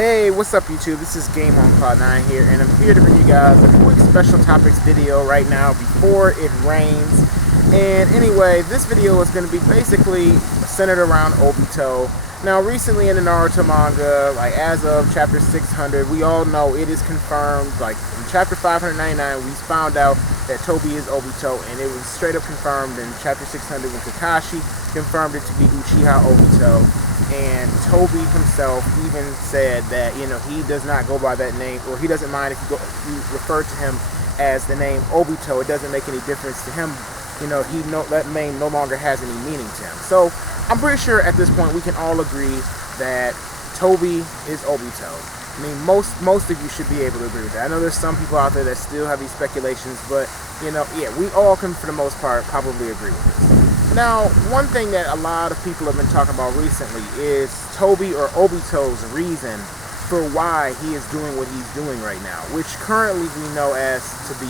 Hey, what's up YouTube? This is Game on Cloud9 here, and I'm here to bring you guys a quick special topics video right now before it rains. And anyway, this video is going to be basically centered around Obito. Now, recently in the Naruto manga, like as of chapter 600, we all know it is confirmed. Like in chapter 599, we found out that Toby is Obito, and it was straight up confirmed in chapter 600 when Kakashi confirmed it to be Uchiha Obito. And Toby himself even said that, he does not go by that name, or he doesn't mind if you refer to him as the name Obito. It doesn't make any difference to him. That name no longer has any meaning to him. So I'm pretty sure at this point we can all agree that Toby is Obito. I mean, most of you should be able to agree with that. I know there's some people out there that still have these speculations, but we all can, for the most part, probably agree with this. Now, one thing that a lot of people have been talking about recently is Toby or Obito's reason for why he is doing what he's doing right now, which currently we know as to be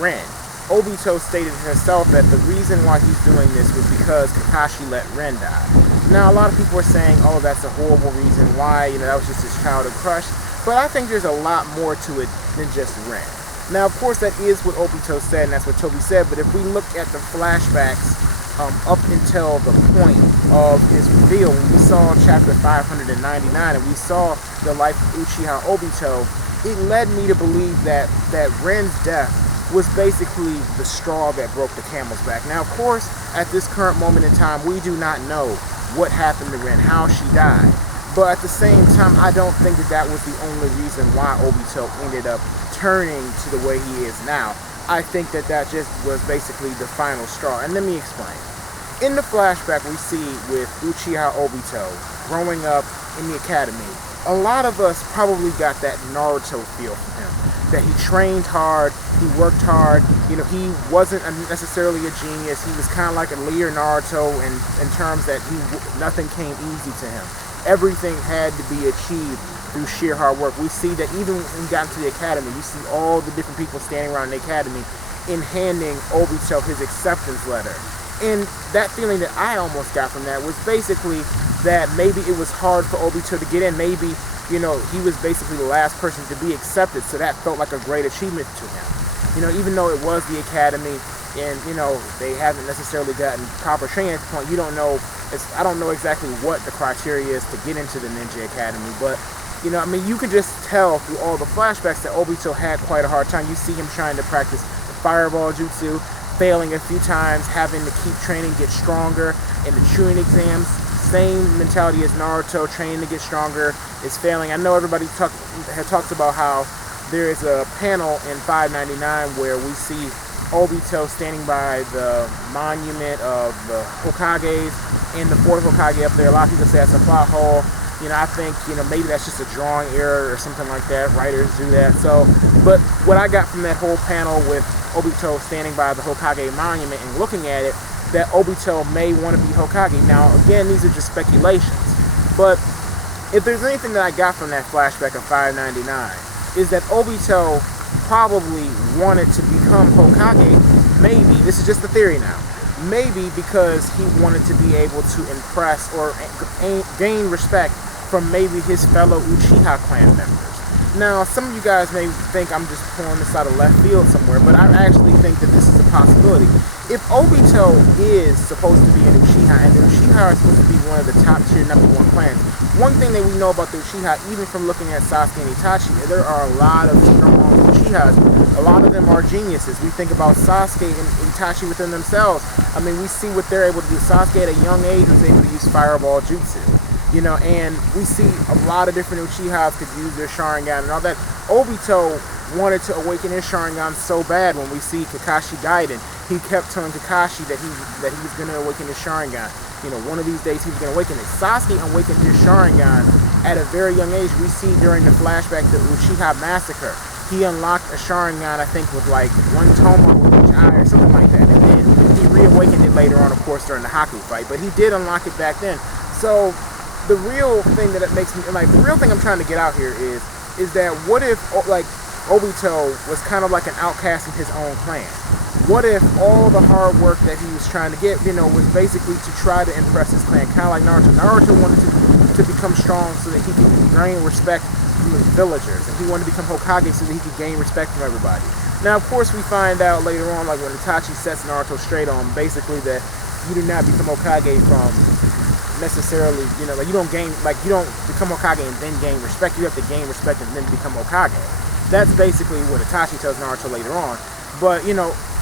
Rin. Obito stated herself that the reason why he's doing this was because Kakashi let Rin die. Now, a lot of people are saying, oh, that's a horrible reason why, that was just his childhood crush, but I think there's a lot more to it than just Rin. Now, of course, that is what Obito said, and that's what Toby said, but if we look at the flashbacks up until the point of his reveal, when we saw chapter 599 and we saw the life of Uchiha Obito, it led me to believe that Rin's death was basically the straw that broke the camel's back. Now, of course, at this current moment in time, we do not know what happened to Rin, how she died. But at the same time, I don't think that was the only reason why Obito ended up turning to the way he is now. I think that just was basically the final straw. And let me explain. In the flashback we see with Uchiha Obito growing up in the academy, a lot of us probably got that Naruto feel from him. That he trained hard, he worked hard, he wasn't necessarily a genius. He was kind of like a later Naruto in terms that nothing came easy to him. Everything had to be achieved through sheer hard work. We see that even when he got into the academy, you see all the different people standing around the academy and handing Obito his acceptance letter. And that feeling that I almost got from that was basically that maybe it was hard for Obito to get in. Maybe, he was basically the last person to be accepted, so that felt like a great achievement to him. Even though it was the academy and, they haven't necessarily gotten proper training at the point, I don't know exactly what the criteria is to get into the Ninja Academy, but you can just tell through all the flashbacks that Obito had quite a hard time. You see him trying to practice the fireball jutsu, failing a few times, having to keep training, get stronger in the Chunin exams. Same mentality as Naruto, training to get stronger, is failing. I know everybody talks about how there is a panel in 599 where we see Obito standing by the monument of the Hokages and the fourth Hokage up there. A lot of people say that's a plot hole. I think, maybe that's just a drawing error or something like that. Writers do that. But what I got from that whole panel with Obito standing by the Hokage monument and looking at it, that Obito may want to be Hokage. Now, again, these are just speculations. But if there's anything that I got from that flashback of 599, is that Obito probably wanted to become Hokage. Maybe, this is just a theory now, maybe because he wanted to be able to impress or gain respect from maybe his fellow Uchiha clan members. Now, some of you guys may think I'm just pulling this out of left field somewhere, but I actually think that this is a possibility. If Obito is supposed to be an Uchiha, and the Uchiha are supposed to be one of the top tier #1 clans, one thing that we know about the Uchiha, even from looking at Sasuke and Itachi, there are a lot of strong Uchihas. A lot of them are geniuses. We think about Sasuke and Itachi within themselves. I mean, we see what they're able to do. Sasuke at a young age was able to use fireball jutsu. And we see a lot of different Uchihas could use their Sharingan and all that. Obito wanted to awaken his Sharingan so bad. When we see Kakashi Gaiden, he kept telling Kakashi that he was going to awaken his Sharingan. One of these days he was going to awaken it. Sasuke awakened his Sharingan at a very young age. We see during the flashback the Uchiha massacre. He unlocked a Sharingan, I think, with like one Toma with each eye or something like that. And then he reawakened it later on, of course, during the Haku fight. But he did unlock it back then. So the real thing that it makes me, the real thing I'm trying to get out here is that what if, Obito was kind of like an outcast in his own clan? What if all the hard work that he was trying to get, was basically to try to impress his clan, kind of like Naruto. Naruto wanted to become strong so that he could gain respect from the villagers, and he wanted to become Hokage so that he could gain respect from everybody. Now, of course, we find out later on, like when Itachi sets Naruto straight on him, basically that you do not become Hokage from necessarily, like you don't become Hokage and then gain respect. You have to gain respect and then become Hokage. That's basically what Itachi tells Naruto later on. But,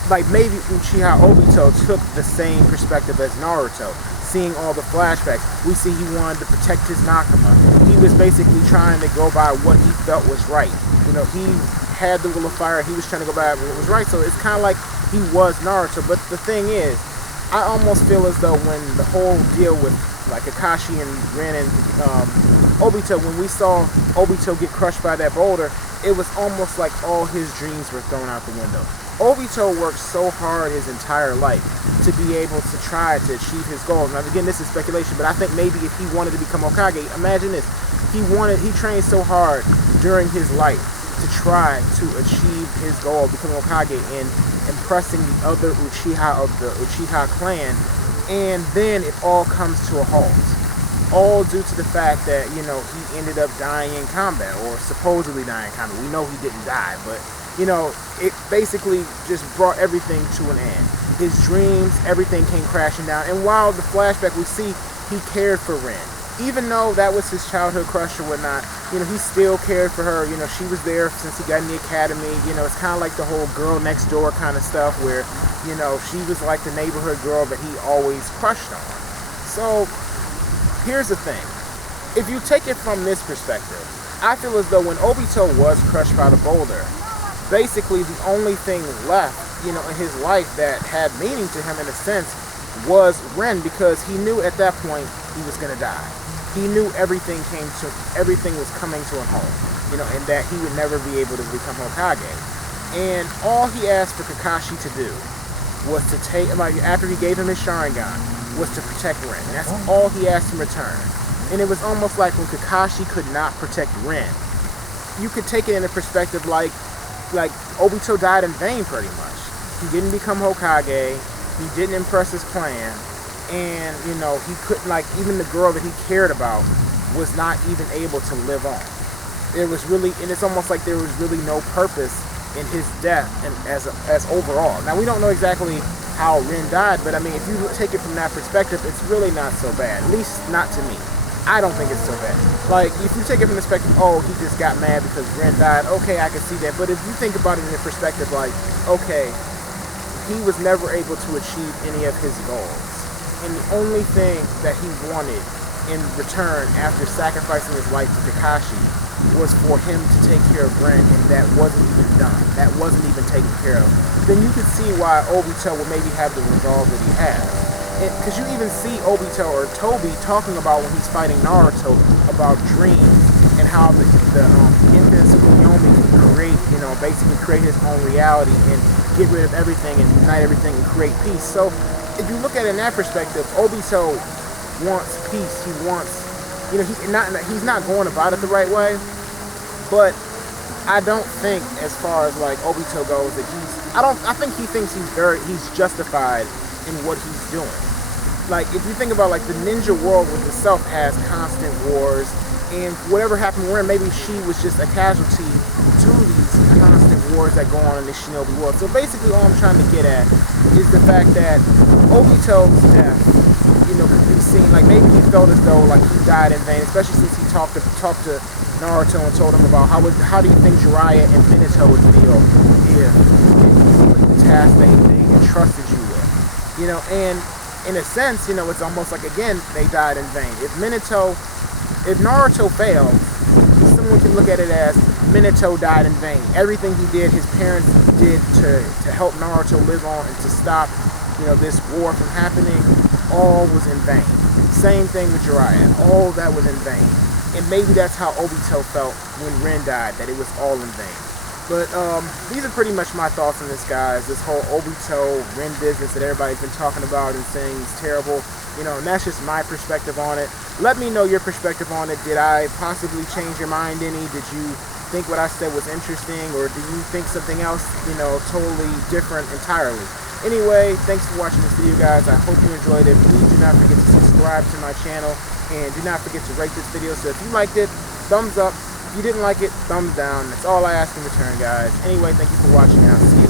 like maybe Uchiha Obito took the same perspective as Naruto. Seeing all the flashbacks, we see he wanted to protect his Nakama. He was basically trying to go by what he felt was right. He had the will of fire. He was trying to go by what was right. So it's kind of like he was Naruto. But the thing is, I almost feel as though when the whole deal with like Kakashi and Rin and Obito, when we saw Obito get crushed by that boulder, it was almost like all his dreams were thrown out the window. Obito worked so hard his entire life to be able to try to achieve his goals. Now again, this is speculation, but I think maybe if he wanted to become Hokage, imagine this, he trained so hard during his life to try to achieve his goal, becoming Hokage and impressing the other Uchiha of the Uchiha clan, and then it all comes to a halt. All due to the fact that, he ended up dying in combat, or supposedly dying in combat. We know he didn't die, but, it basically just brought everything to an end. His dreams, everything came crashing down. And while the flashback we see, he cared for Rin. Even though that was his childhood crush or whatnot, he still cared for her. She was there since he got in the academy. It's kind of like the whole girl next door kind of stuff where, she was like the neighborhood girl that he always crushed on. So, here's the thing. If you take it from this perspective, I feel as though when Obito was crushed by the boulder, basically the only thing left, in his life that had meaning to him in a sense was Rin, because he knew at that point he was going to die. He knew everything was coming to a halt, and that he would never be able to become Hokage. And all he asked for Kakashi to do was to take, after he gave him his Sharingan, was to protect Rin. And that's all he asked in return. And it was almost like when Kakashi could not protect Rin, you could take it in a perspective like Obito died in vain pretty much. He didn't become Hokage, he didn't impress his clan, and he couldn't, even the girl that he cared about was not even able to live on. And it's almost like there was really no purpose in his death and as overall. Now we don't know exactly how Rin died, but if you take it from that perspective, it's really not so bad. At least not to me. I don't think it's so bad. If you take it from the perspective, oh, he just got mad because Rin died, okay, I can see that. But if you think about it in the perspective okay, he was never able to achieve any of his goals. And the only thing that he wanted in return after sacrificing his life to Kakashi was for him to take care of Rin, and that wasn't even done. That wasn't even taken care of. Then you could see why Obito would maybe have the resolve that he has. Because you even see Obito or Toby talking about when he's fighting Naruto about dreams and how the infant Tsukuyomi can create, basically create his own reality and get rid of everything and unite everything and create peace. So if you look at it in that perspective, Obito wants peace. He wants, he's not going about it the right way, but I don't think as far as Obito goes that I think he thinks he's justified in what he's doing. If you think about the ninja world with itself has constant wars, and whatever happened to her, maybe she was just a casualty to these constant wars that go on in the shinobi world. So basically all I'm trying to get at is the fact that Obito's death, could be seen, maybe he felt as though he died in vain, especially since he talked to Naruto and told him about how do you think Jiraiya and Minato would feel if the task they entrusted you with. And in a sense, it's almost again, they died in vain. If Naruto failed, someone can look at it as Minato died in vain. Everything he did, his parents did to help Naruto live on and to stop, this war from happening, all was in vain. Same thing with Jiraiya. All that was in vain. And maybe that's how Obito felt when Rin died, that it was all in vain. But these are pretty much my thoughts on this, guys. This whole Obito Rin business that everybody's been talking about and saying is terrible. And that's just my perspective on it. Let me know your perspective on it. Did I possibly change your mind any? Did you think what I said was interesting? Or do you think something else, totally different entirely? Anyway, thanks for watching this video, guys. I hope you enjoyed it. Please do not forget to subscribe to my channel. And do not forget to rate this video. So if you liked it, thumbs up. If you didn't like it, thumbs down. That's all I ask in return, guys. Anyway, thank you for watching, and I'll see you